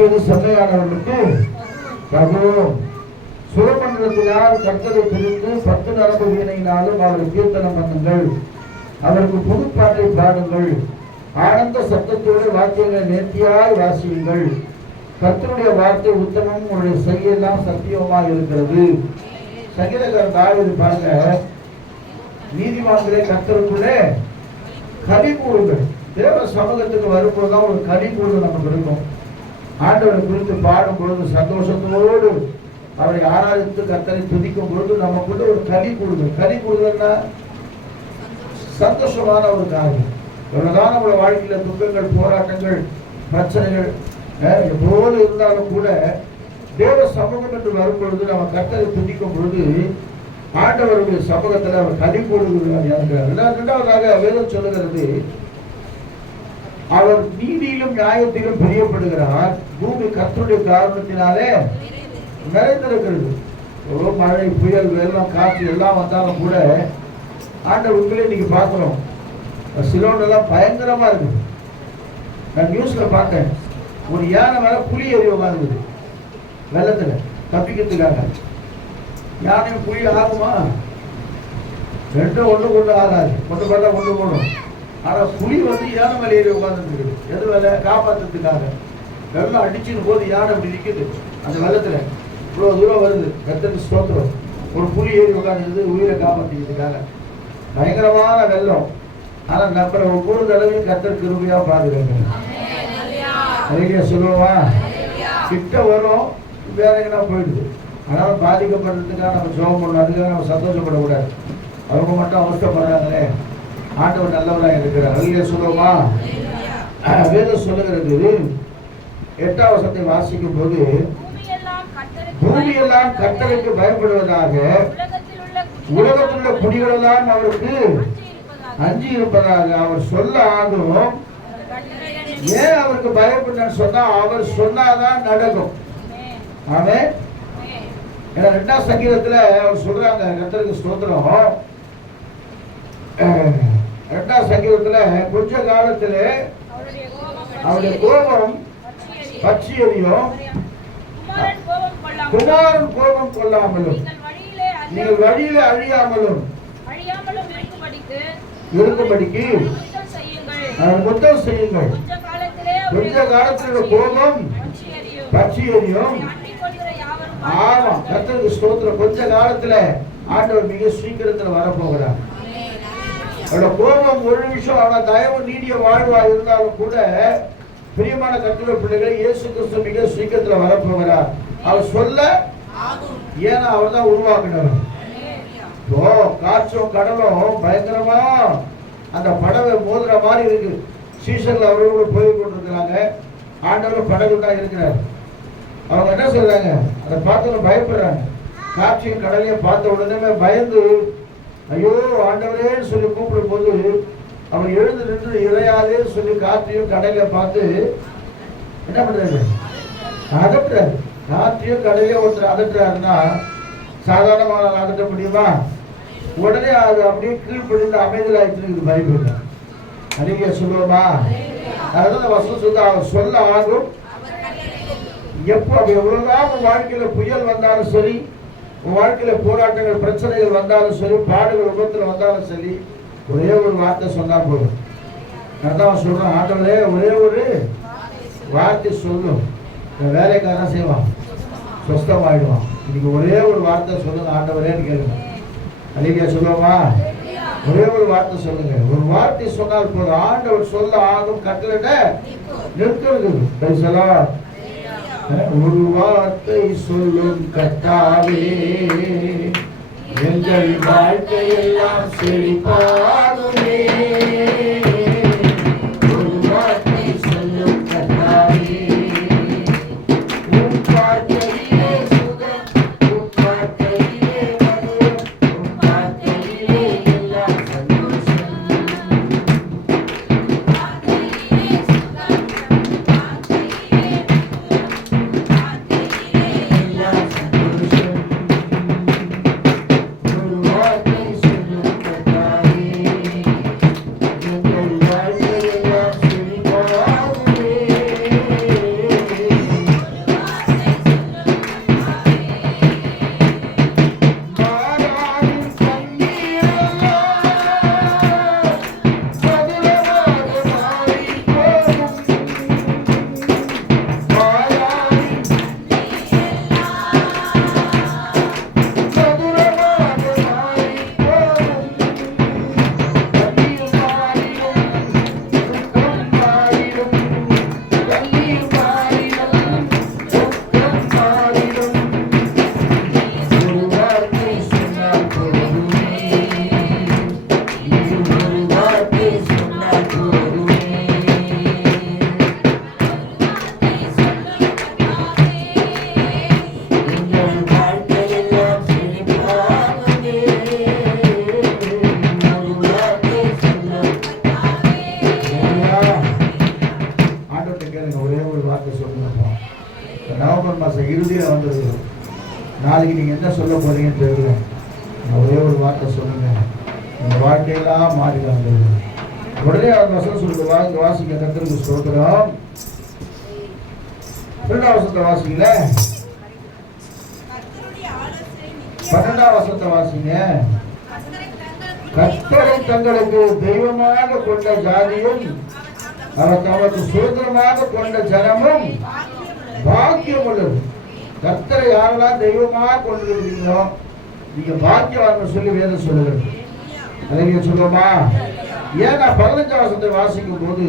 சென்னையானவர்களுக்கு தகுவோம் சுரமண்டலத்தினால் கர்த்தரை பிரித்து பத்து நரம்பு வீணையினாலும் அவரை கீர்த்தனம் பண்ணுங்கள். அவருக்கு புதுப்பாட்டை பாடுங்கள். ஆனந்த சத்தத்தோடு வாக்கியங்களை நேர்த்தியாய் வாசியுங்கள். கர்த்தருடைய வார்த்தை உத்தமம் உங்களுடைய செய்யெல்லாம் சத்தியமாக இருக்கிறது. சங்கீதக்காரன் தாவீது பாருங்க நீதிமான்களே கர்த்தருக்குள்ளே கவி கூறுங்கள். தேவ சமூகத்துக்கு வரும்போதுதான் ஒரு கவி கூறுதல் நமக்கு இருக்கும். ஆண்டவரை குறித்து பாடும் பொழுது சந்தோஷத்தோடு அவரை ஆராதித்து கர்த்தரை துதிக்கும் பொழுது நமக்குள்ள ஒரு கலி கூடுதல் கலி கூடுதல்னா சந்தோஷமான ஒரு காரியம். எவ்வளவுதான் நம்மளோட வாழ்க்கையில துக்கங்கள் போராட்டங்கள் பிரச்சனைகள் அஹ், எப்போது இருந்தாலும் கூட தேவ சமூகம் என்று வரும் பொழுது நம்ம கர்த்தரை துதிக்கும் பொழுது ஆண்டவருடைய சமூகத்தில் அவர் கலி கூடுகிறார் இரண்டாவதாக வேதம் சொல்லுகிறது அவர் நீதியிலும் நியாயத்திலும் பிரியப்படுகிறார். பூமி கத்துடைய காரணத்தினாலே நிறைந்திருக்கிறது. எவ்வளோ மழை புயல் வெள்ளம் காற்று எல்லாம் வந்தாலும் கூட ஆண்டவர் உங்களே இன்னைக்கு பார்க்குறோம். சிலோனெல்லாம் பயங்கரமாக இருக்குது. நான் நியூஸில் பார்த்தேன். ஒரு யானை மேலே புலி ஏறி உட்காந்துக்குது வெள்ளத்தில் தப்பிக்கிறதுக்காக. யானையும் புலி ஆகுமா? ரெண்டும் ஒன்று கொண்டு ஆகாது. கொண்டு போட்டால் கொண்டு போடும். ஆனா புலி வந்து யானை மேல ஏறி உட்காந்துருக்குது எது வேலை? காப்பாத்துறதுக்காக. வெள்ளம் அடிச்சுன்னு போது யானை அப்படி நிற்குது அந்த வெள்ளத்துல இவ்வளவு தூரம் வருது. கத்தருக்கு ஸ்தோத்திரம். ஒரு புலி ஏறி உட்காந்துருது உயிரை காப்பாத்திக்கிறதுக்காக. பயங்கரமான வெள்ளம். ஆனா நம்மள ஒவ்வொரு தடவையும் கத்தர் கிருபையா பாதுகாக்கணும் சரியா சொல்லுவா கிட்ட வரும் வேற எங்கன்னா போயிடுது. ஆனால் பாதிக்கப்படுறதுக்காக நம்ம ஜோகம் பண்ணணும். அதுக்காக நம்ம சந்தோஷப்படக்கூடாது. அவங்க மட்டும் அவஸ்தப்படுறாங்களே. ஆண்டவர் நல்லவராக இருக்கிறார். அல்லையா சொல்லுவோமா? வேதம் சொல்லுகிறது எட்டாம் வசத்தை வாசிக்கும் போது பூமியெல்லாம் கத்தருக்கு பயப்படுவதாக உலகத்தில் உள்ள உலகத்தில் குடிகளெல்லாம் அவருக்கு இருப்பதாக அஞ்சி இருப்பதாக அவர் சொல்ல ஆகும் ஏன் அவருக்கு பயப்படணும்னு சொன்னா அவர் சொன்னாதான் நடக்கும். ஆமே ஏன்னா ரெண்டாம் சங்கீதத்துல அவர் சொல்றாங்க கத்தருக்கு ஸ்தோத்திரம். ரெண்டாம் சங்கீதத்துல கொஞ்ச காலத்துல அவருடைய கோபம் பற்றி எரியும் குமாரன் கோபம் கொள்ளாமலும் நீங்கள் வழியிலே அழியாமலும் இருக்கும்படிக்கு முத்தம் செய்யுங்கள். கொஞ்ச காலத்திலே கோபம் பற்றி கொள்கிற யாவரும் ஆமா கர்த்தருக்கு ஸ்தோத்திரம். கொஞ்ச காலத்துல ஆண்டவர் மிக சீக்கிரத்துல வரப்போகிறார். அவரோட கோபம் ஒரு நிமிஷம் ஆனா தயவு நீடிய வாழ்வா இருந்தாலும் கூட பிரியமான கர்த்தருடைய பிள்ளைகளை இயேசு கிறிஸ்து மிக சீக்கிரத்தில் வரப்போகிறார். அவர் சொல்ல ஏன்னா அவர் தான் உருவாக்குனவர். ஓ காற்றும் கடலும் பயங்கரமா அந்த படவை மோதுற மாதிரி இருக்கு. சீசன்ல அவரோட போய் கொண்டிருக்கிறாங்க. ஆண்டவர் படகு தான் இருக்கிறார். அவங்க என்ன சொல்றாங்க அதை பார்த்து பயப்படுறாங்க. காட்சியும் கடலையும் பார்த்த உடனே பயந்து ஐயோ ஆண்டவரேன்னு சொல்லி கூப்பிடும் போது அவன் எழுந்து நின்று இறையாதே சொல்லி காற்றையும் கடையில பார்த்து என்ன பண்றாரு? அதட்டுறாரு காற்றையும் கடையில ஒருத்தர் அதட்டுறாருன்னா சாதாரணமாக அதட்ட முடியுமா? உடனே அது அப்படியே கீழ்ப்படிந்து அமைதல் ஆயிட்டு பைபிள் அதிக சொல்லுவோமா அதான் வசூல் சொல்ல அவர் சொல்ல ஆகும் எப்போ எவ்வளவுதான் வாழ்க்கையில புயல் வந்தாலும் சரி உன் வாழ்க்கையில போராட்டங்கள் பிரச்சனைகள் வந்தாலும் சரி பாடுகள் விபத்துல வந்தாலும் சரி ஒரே ஒரு வார்த்தை சொன்னா போதும். அதான் சொல்றேன் ஆண்டவரே ஒரே ஒரு வார்த்தை சொல்லும் வேலைக்காரன் செய்வான். சொஸ்தமாயிடுவான். இன்னைக்கு ஒரே ஒரு வார்த்தை சொல்லுங்க ஆண்டவரேன்னு கேளுங்க. அலிகா சொல்லுவோமா? ஒரே ஒரு வார்த்தை சொல்லுங்க. ஒரு வார்த்தை சொன்னால் போதும். ஆண்டவர் சொல்ல ஆகும் கட்டளை நிற்கிறது. பேசலா ஒரு வார்த்தை சொல்லும் கத்தாவே எங்கள் வாழ்க்கையெல்லாம் செழிப்பாகுமே. உடனே அந்த வசனம் சொல்லுவா இங்க வாசிக்க கத்திரிக்கு ஸ்தோத்திரம் பன்னெண்டாம் வசனத்தை வாசிக்கல பன்னெண்டாம் வசனத்தை வாசிங்க. கத்தரை தங்களுக்கு தெய்வமாக கொண்ட ஜாதியும் அவர் தமக்கு சுதந்திரமாக கொண்ட ஜனமும் பாக்கியம் உள்ளது. கத்தரை யாரெல்லாம் தெய்வமாக கொண்டிருக்கிறீங்களோ நீங்க பாக்கியவான் சொல்லி வேதம் சொல்லுகிறது. அதை சொல்லுவோமா? ஏன்னா பதினஞ்சாம் வருஷத்தை வாசிக்கும் போது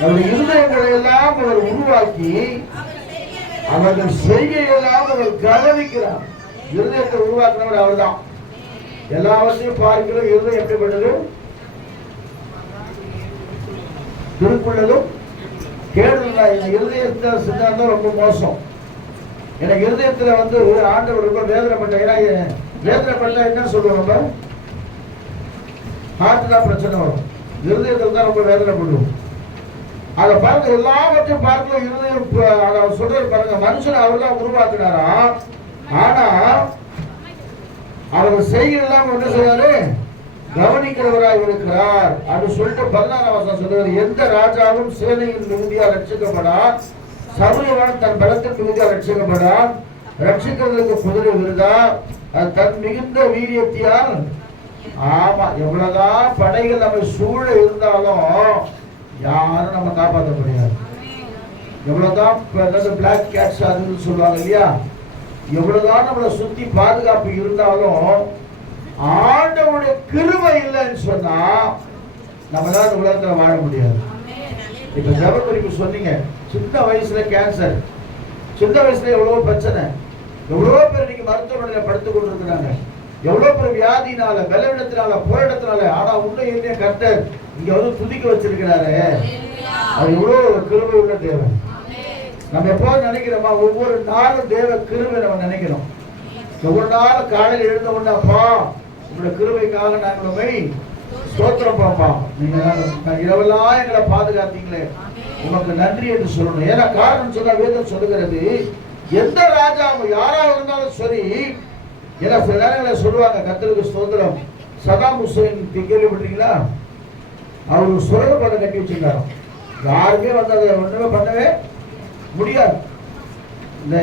அவருடைய இருதயங்களை எல்லாம் அவர் உருவாக்கி அவர்கள் செய்கையெல்லாம் அவர் கவனிக்கிறார் இருதயத்தை உருவாக்குனவர் அவர்தான். எல்லாவற்றையும் பார்க்கிறோம் இருதயம் எப்படிப்பட்டது? திருக்குள்ளதும் கேடுல இந்த இருதயத்தை சித்தாந்தம் ரொம்ப மோசம். எனக்கு இருதயத்துல வந்து ஆண்டவர் ரொம்ப வேதனைப்பட்ட ஏன்னா வேதனைப்பட்டா என்ன சொல்லுவோம் நம்ம? ஹார்ட்டில் தான் பிரச்சனை வரும். இருதயத்தில் தான் ரொம்ப வேதனைப்படுவோம் அதை பாருங்க எல்லாவற்றையும் பார்க்கல இருதயம் அதை அவர் சொல்றாரு பாருங்க மனுஷன் அவர் தான் உருவாக்குனாரா? ஆனா அவர் செய்யலாம் என்ன செய்யாரு கவனிக்கிறவராய் இருக்கிறார் அப்படின்னு சொல்லிட்டு பதினாறாம் வருஷம் சொல்லுவார் எந்த ராஜாவும் சேனையின் மிகுதியா ரட்சிக்கப்படா? சமயவான் தன் பலத்தின் மிகுதியா ரட்சிக்கப்படா? ரட்சிக்கிறதுக்கு குதிரை விருதா? அது தன் மிகுந்த வீரியத்தியால் ஆமா எவ்வளவுதான் படைகள் நம்ம சூழ இருந்தாலும் யாரும் நம்ம காப்பாற்ற முடியாது. எவ்வளவுதான் பிளாக் கேட்ஸ் அதுன்னு சொல்லுவாங்க இல்லையா? எவ்வளவுதான் நம்மளை சுத்தி பாதுகாப்பு இருந்தாலும் ஆண்டவருடைய கிருமை இல்லைன்னு சொன்னா நம்மளால உலகத்துல வாழ முடியாது. இப்ப ஜப குறிப்பு சொன்னீங்க சின்ன வயசுல கேன்சர் சின்ன வயசுல எவ்வளவு பிரச்சனை எவ்வளவு பேர் இன்னைக்கு மருத்துவமனையில படுத்துக் கொண்டிருக்கிறாங்க. எவ்வளவு பெரிய வியாதினால பலவீனத்தினால போராட்டத்தினால ஆனா உள்ள என்ன கர்த்தர் இங்க வந்து துதிக்க வச்சிருக்கிறாரு. அது எவ்வளவு கிருபை உள்ள தேவன். நம்ம எப்போது நினைக்கிறோமா ஒவ்வொரு நாளும் தேவ கிருபை நம்ம நினைக்கிறோம். ஒவ்வொரு நாளும் காலையில் எழுந்த உடனே அப்பா உங்களோட கிருபைக்காக நாங்கள் உண்மை ஸ்தோத்திரம் பாப்பா. நீங்க இரவெல்லாம் எங்களை பாதுகாத்தீங்களே. உனக்கு நன்றி என்று சொல்லணும். ஏன்னா காரணம் சொன்னா வேதம் சொல்லுகிறது எந்த ராஜாவும் யாரா இருந்தாலும் சரி ஏன்னா சில நேரங்களில் சொல்லுவாங்க கத்தருக்கு சுதந்திரம் சதாம் ஹுசைன் கேள்விப்பட்டீங்களா அவர் ஒரு சுரங்க படம் கட்டி வச்சிருந்தாரோ யாருமே வந்து அதை ஒன்றுமே பண்ணவே முடியாது. இந்த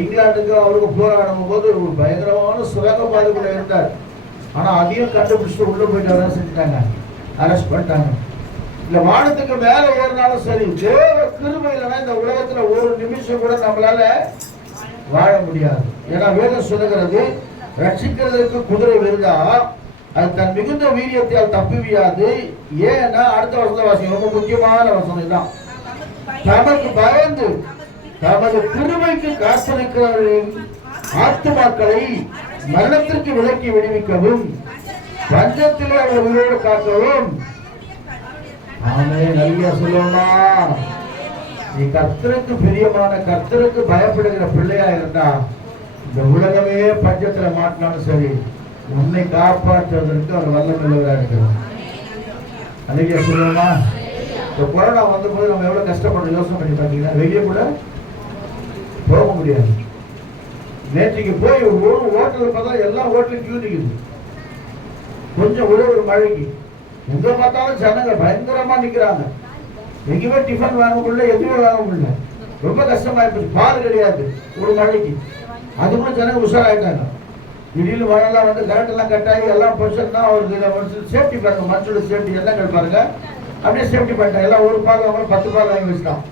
இங்கிலாந்துக்கு அவருக்கு போராடும் போது ஒரு பயங்கரமான சுரங்க கூட இருந்தார். ஆனால் அதையும் கண்டுபிடிச்சிட்டு உள்ளே போயிட்டு தான் செஞ்சுட்டாங்க. அரெஸ்ட் பண்ணிட்டாங்க. இந்த வானத்துக்கு மேலே ஏறினாலும் சரி தேவ கிருபை இல்லைன்னா இந்த உலகத்தில் ஒரு நிமிஷம் கூட நம்மளால வாழ முடியாது. ஏன்னா வேதம் சொல்லுகிறது ரட்சிக்கிறதுக்கு குதிரை விருதா அது தன் மிகுந்த வீரியத்தால் தப்பிவியாது. ஏன்னா அடுத்த வசந்த வாசியம் ரொம்ப முக்கியமான வசனம் தான் தமக்கு பயந்து தமது கிருபைக்கு காத்திருக்கிறவர்களின் ஆத்துமாக்களை மரணத்திற்கு விலக்கி விடுவிக்கவும் பஞ்சத்திலே அவர் உயிரோடு காக்கவும். ஆமே நல்லா சொல்லுமா நீ கர்த்தருக்கு பிரியமான கர்த்தருக்கு பயப்படுகிற பிள்ளையா இருந்தா இந்த உலகமே பஞ்சத்துல மாட்டினாலும் சரி உன்னை காப்பாற்றுவதற்கு அவர் வல்லமில்லவரா இருக்கிறார். அன்னைக்கு சொல்லுவோமா? இந்த கொரோனா வந்தபோது நம்ம எவ்வளவு கஷ்டப்பட்டு யோசனை பண்ணி பார்த்தீங்கன்னா வெளியே கூட போக முடியாது. நேற்றுக்கு போய் ஒரு ஹோட்டல் பார்த்தா எல்லா ஹோட்டலும் கியூ நிற்குது கொஞ்சம் ஒரே ஒரு மழைக்கு. எங்க பார்த்தாலும் ஜனங்க பயங்கரமா நிக்கிறாங்க. எங்கேயுமே டிஃபன் வாங்க முடியல எதுவுமே வாங்க முடியல. ரொம்ப கஷ்டமா இருந்துச்சு. பால் கிடையாது ஒரு மழைக்கு அது கூட ஜனங்க உஷாராயிட்டாங்க. திடீர்னு மழைலாம் வந்து கரண்ட் எல்லாம் கட் ஆகி எல்லாம் பொசிஷன் அவருக்கு சேஃப்டி பாருங்க மனுஷோட சேஃப்டி எல்லாம் பாருங்க. அப்படியே சேஃப்டி பண்ணிட்டாங்க. எல்லாம் ஒரு பால் வாங்க பத்து பால் வாங்கி வச்சுட்டான்.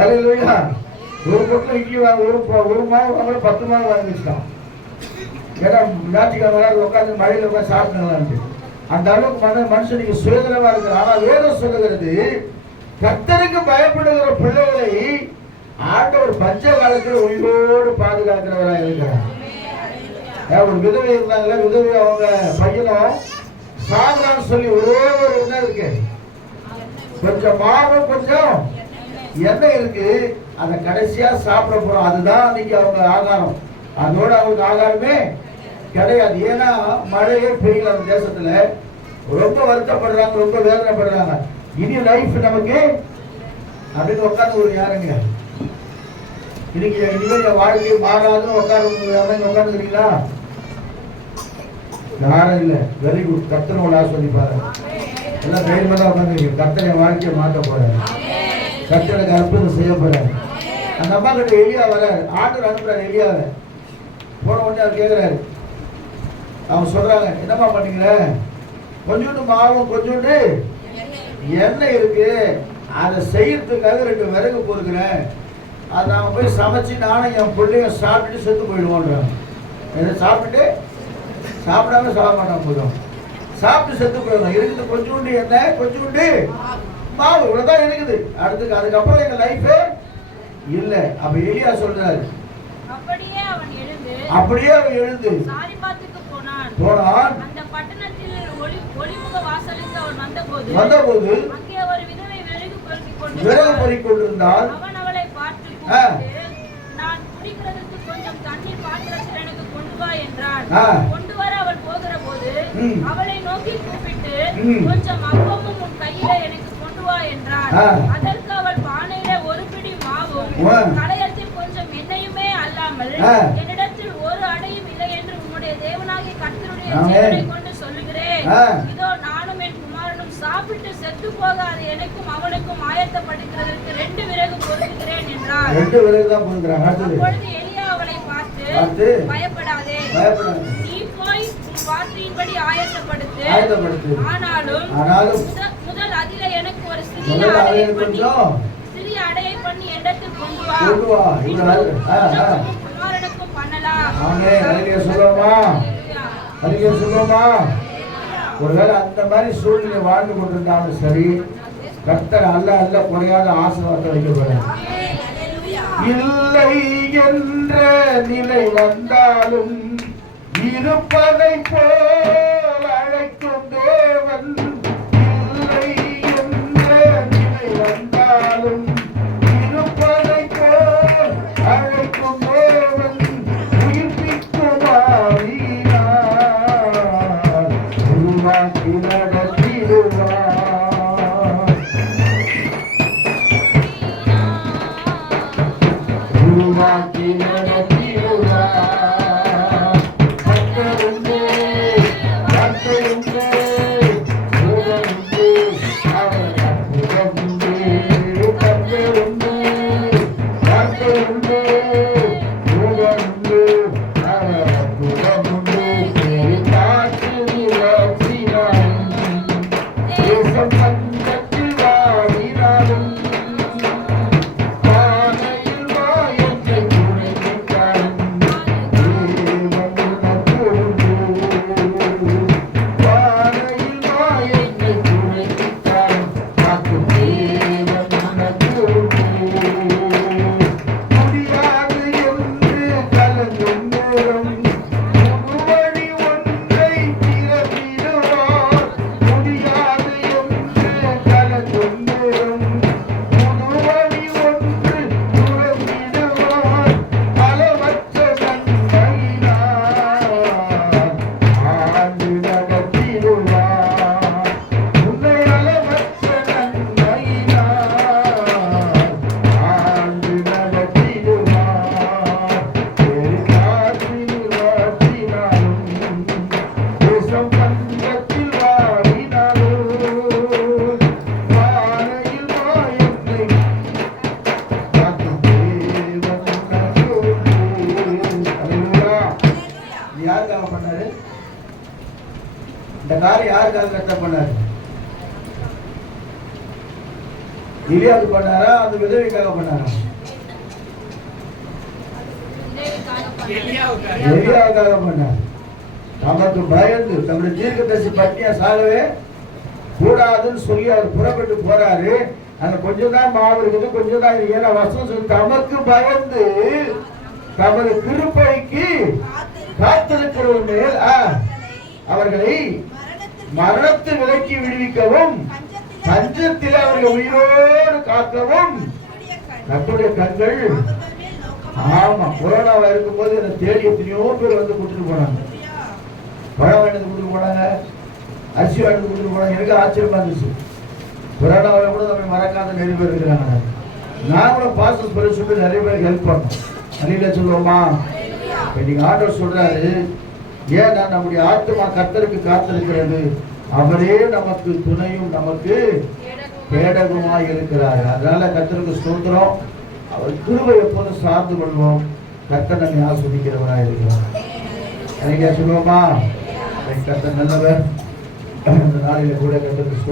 அல்லேலூயா ஒரு பொருள் இட்லி வாங்க ஒரு ஒரு மாவு வாங்க பத்து மாவு வாங்கி வச்சுட்டான். ஏன்னா ஞாயிற்றுக்கிழமை உட்காந்து மழையில உட்காந்து சாப்பிட்டுங்களான்ட்டு அந்த அளவுக்கு மன மனுஷனுக்கு சுதந்திரமா இருக்கு ஆனா வேதம் சொல்லுகிறது. கத்தருக்கு பயப்படுகிற பிள்ளைகளை ஆண்டவர் பஞ்ச காலத்தில் உயிரோடு பாதுகாக்கிறவராக இருக்கிறார். ஏன் ஒரு விதவை இருந்தாங்களே விதவை அவங்க பையனும் சாகுறான்னு சொல்லி ஒரே ஒரு என்ன இருக்கு. கொஞ்சம் மாவும் கொஞ்சம் எண்ணெய் இருக்கு. அதை கடைசியா சாப்பிட போறோம். அதுதான் இன்னைக்கு அவங்க ஆகாரம் அதோட அவங்களுக்கு ஆகாரமே கிடையாது. ஏன்னா மழையே பெய்யல அந்த தேசத்துல. ரொம்ப வருத்தப்படுறாங்க ரொம்ப வேதனைப்படுறாங்க. இனி லைஃப் நமக்கு அப்படின்னு உட்காந்து ஒரு யாருங்க? இன்னைக்கு இனிமேல் என் வாழ்க்கையை மாறாதுன்னு உட்காந்து உட்காந்துருக்கீங்களா யாரும் இல்லை. வெரி குட் கத்தனை உள்ள சொல்லி பாருங்க எல்லாம் தைரியமா தான் உட்காந்துருக்கீங்க கத்தனை என் வாழ்க்கையை மாற்ற போறாரு. கத்தனுக்கு அற்புதம் செய்ய போறாரு. அந்த அம்மா கிட்ட எளியா வர ஆண்டு அனுப்புறாரு எளியாவை போன உடனே அவர் கேட்குறாரு அவங்க சொல்றாங்க என்னம்மா பண்ணீங்க? கொஞ்சோண்டு மாவும் கொஞ்சோண்டு எண்ணெய் இருக்கு. அதை செய்யறதுக்காக ரெண்டு விறகு பொறுக்கிறேன். அதை நாங்கள் போய் சமைச்சு நானும் என் பிள்ளையும் சாப்பிட்டுட்டு செத்து போயிடுவோன்றான் இதை சாப்பிட்டுட்டு? சாப்பிடாம சாப்பிட மாட்டான் போதும். சாப்பிட்டு செத்து போயிடும் இருக்குது கொஞ்சோண்டு எண்ணெய் கொஞ்சோண்டு மாவு. இவ்வளோதான் இருக்குது. அடுத்துக்கு அதுக்கப்புறம் எங்கள் லைஃபே இல்லை. அப்போ எலியா சொல்றாரு. அப்படியே அவன் எழுந்து போனான் அந்த பட்டணத்தில் ஒளி ஒளிமுக வாசலுக்கு அவன் வந்தபோது வந்தபோது அங்கே ஒரு விதவை விறகு பொறுக்கிக் கொண்டு விறகு பொறிக் கொண்டிருந்தால் அவன் அவளை பார்த்து ஆ. கூப்பிட்டு, நான் குடிக்கிறதுக்கு கொஞ்சம் தண்ணீர் பாத்திரத்தில் எனக்கு கொண்டு வா என்றான் ஆ. கொண்டு வர அவள் போகிற போது. அவளை நோக்கி கூப்பிட்டு. கொஞ்சம் அப்பமும் உன் கையில எனக்கு கொண்டு வா என்றான். அதற்கு அவள் பானையில ஒரு பிடி மாவும் ஆ. களையத்தில் கொஞ்சம் எண்ணெயுமே அல்லாமல் ஆ. கொண்டு சொல்லுகிறேன். இதோ நானும் என் குமாரனும் சாப்பிட்டு செத்து போக அது எனக்கும் அவனுக்கும் ஆயத்தப்படுகிறதற்கு ரெண்டு விறகு பொறுத்துகிறேன் என்றார். ரெண்டு விறகு தான் பொறுக்கிறாங்க அப்பொழுது எலியா அவளை பார்த்து பயப்படாதே. பயப்படாது. நீ போய் உன் வார்த்தையின்படி ஆயத்தப்படுத்து. ஆயத்தப்படுத்து. ஆனாலும் ஆனாலும் முத- முதல் அதில எனக்கு ஒரு சிறிய அடையை பண்ணி சிறிய அடையை பண்ணி இடத்தில் கொண்டு வா. கொண்டு வா. இவ்வளவு குமாரனுக்கும் பண்ணலாம். ஆமே அருகே சொல்லுவோமா சொல்லுவோமா ஒருவேளை அந்த மாதிரி சூழ்நிலை வாழ்ந்து கொண்டிருந்தாலும் சரி கர்த்தர் அல்ல அல்ல குறையாத ஆசீர்வாதத்தை வைக்கப்படுறார் இல்லை என்ற நிலை வந்தாலும் இருப்பதை போல் இந்த காரியம் யாருக்காக கத்த பண்ணாரு? இலியாவுக்கு பண்ணாரா? அந்த விதவைக்காக பண்ணாரா? எலியாவுக்காக பண்ணார். தமக்கு பயந்து தம்முடைய தீர்க்கதரிசி பட்டினியா சாகவே கூடாதுன்னு சொல்லி அவர் புறப்பட்டு போறாரு. அங்க கொஞ்சம் தான் மாவு இருக்குது கொஞ்சம் தான் ஏன்னா வசனம் சொல்லி தமக்கு பயந்து தமது மேல் ஆ, அவர்களை மரணத்து விலக்கி விடுவிக்கவும் பஞ்சத்தில் அவர்கள் உயிரோடு காக்கவும். கத்துடைய கண்கள் ஆமா கொரோனா இருக்கும்போது என்னை தேடி எத்தனையோ பேர் வந்து கொடுத்துட்டு போனாங்க. பழம் வாங்கிட்டு கொடுத்துட்டு போனாங்க. அரிசி வாங்கிட்டு கொடுத்துட்டு போனாங்க. எனக்கு ஆச்சரியமா இருந்துச்சு. கொரோனாவில் கூட நம்ம மறக்காத நிறைய பேர் இருக்கிறாங்க. நாமளும் பாசஸ் பண்ணி சொல்லி நிறைய பேருக்கு ஹெல்ப் பண்ணோம். அணில சொல்லுவோமா? இன்னைக்கு ஆண்டவர் சொல்றாரு ஏன்னா நம்முடைய ஆத்மா கர்த்தருக்கு காத்திருக்கிறது? அவரே நமக்கு துணையும் நமக்கு பேடகமாக இருக்கிறார். அதனால கர்த்தருக்கு சுதந்திரம் அவர் கிருபை எப்போதும் சார்ந்து கொள்வோம். கர்த்தர் நம்மை ஆஸ்வதிக்கிறவராக இருக்கிறார். அன்னைக்கு சொல்லுவோமா கர்த்தர் நல்லவர். இந்த நாளில கூட கர்த்தருக்கு